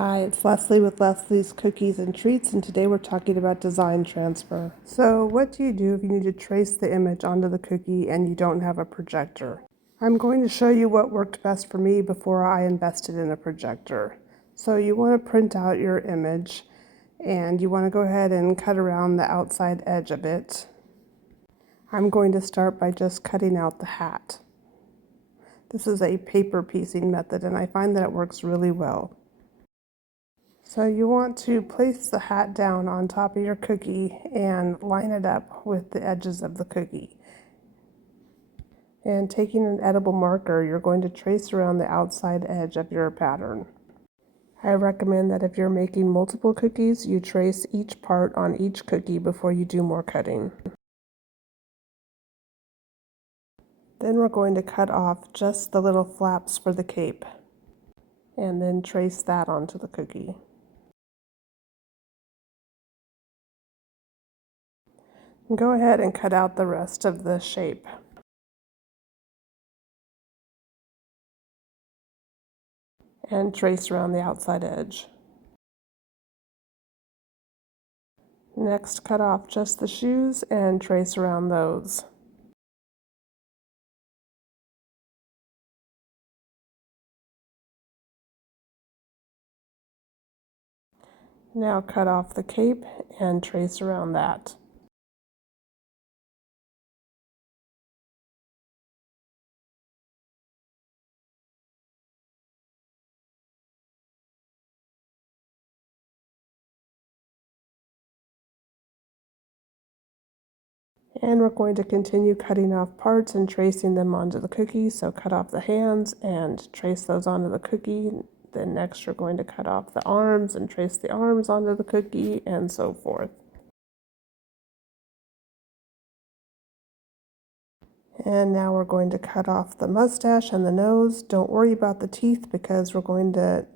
Hi, it's Leslie with Leslie's Cookies and Treats, and today we're talking about design transfer. So what do you do if you need to trace the image onto the cookie and you don't have a projector? I'm going to show you what worked best for me before I invested in a projector. So you want to print out your image and you want to go ahead and cut around the outside edge of it. I'm going to start by just cutting out the hat. This is a paper piecing method and I find that it works really well. So you want to place the hat down on top of your cookie and line it up with the edges of the cookie. And taking an edible marker, you're going to trace around the outside edge of your pattern. I recommend that if you're making multiple cookies, you trace each part on each cookie before you do more cutting. Then we're going to cut off just the little flaps for the cape and then trace that onto the cookie. Go ahead and cut out the rest of the shape. And trace around the outside edge. Next, cut off just the shoes and trace around those. Now cut off the cape and trace around that. And we're going to continue cutting off parts and tracing them onto the cookie. So cut off the hands and trace those onto the cookie. Then next you're going to cut off the arms and trace the arms onto the cookie and so forth. And now we're going to cut off the mustache and the nose. Don't worry about the teeth because we're going to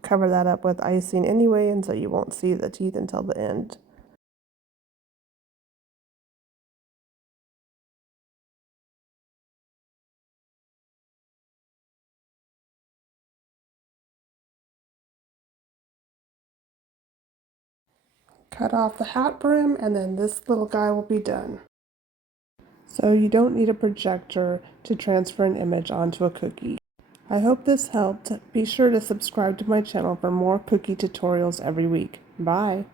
cover that up with icing anyway, and so you won't see the teeth until the end. Cut off the hat brim, and then this little guy will be done. So you don't need a projector to transfer an image onto a cookie. I hope this helped. Be sure to subscribe to my channel for more cookie tutorials every week. Bye!